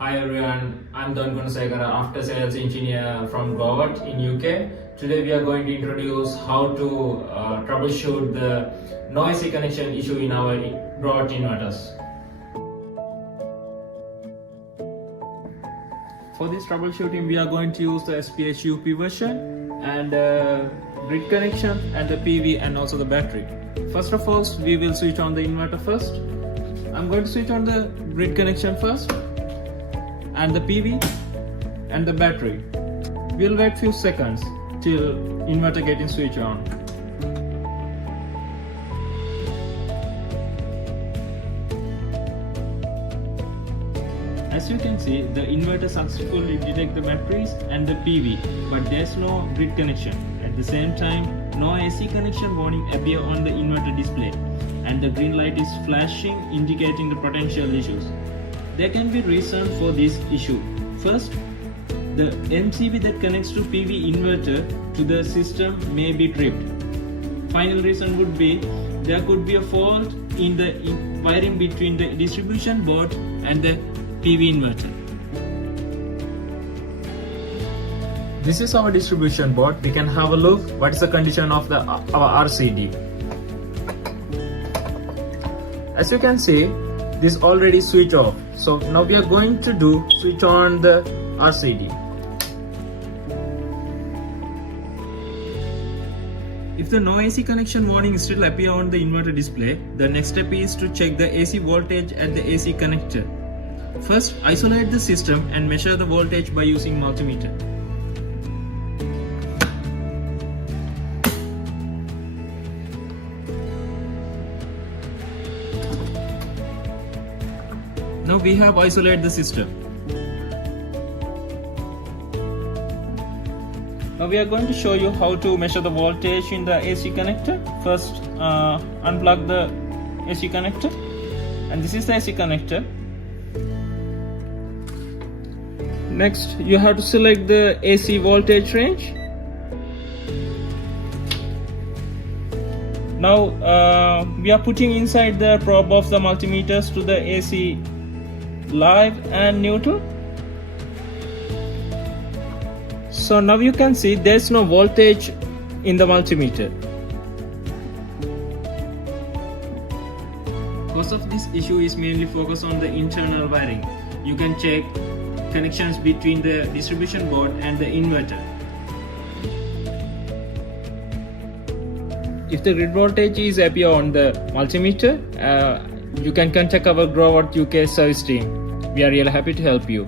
Hi everyone, I'm Gunasekara, after sales engineer from Growatt in UK. Today we are going to introduce how to troubleshoot the noisy connection issue in our Growatt inverters. For this troubleshooting we are going to use the SPHUP version and grid connection and the PV and also the battery. First of all, we will switch on the inverter first. I'm going to switch on the grid connection first and the PV and the battery. We'll wait few seconds till inverter getting switched on. As you can see, the inverter successfully detects the batteries and the PV, but there's no grid connection. At the same time, no AC connection warning appear on the inverter display, and the green light is flashing indicating the potential issues. There can be reasons for this issue. First, the MCB that connects to PV inverter to the system may be tripped. Final reason would be there could be a fault in the wiring between the distribution board and the PV inverter. This is our distribution board. We can have a look what is the condition of our RCD. As you can see, this already switch off. So now we are going to switch on the RCD. If the no AC connection warning still appear on the inverter display, the next step is to check the AC voltage at the AC connector. First, isolate the system and measure the voltage by using multimeter. Now we have isolated the system. Now we are going to show you how to measure the voltage in the AC connector. First, unplug the AC connector, and this is the AC connector. Next, you have to select the AC voltage range. Now we are putting inside the probe of the multimeters to the AC live and neutral. So now you can see there's no voltage in the multimeter. Cause of this issue is mainly focused on the internal wiring. You can check connections between the distribution board and the inverter. If the grid voltage is appear on the multimeter, you can contact our Growatt UK service team. We are really happy to help you.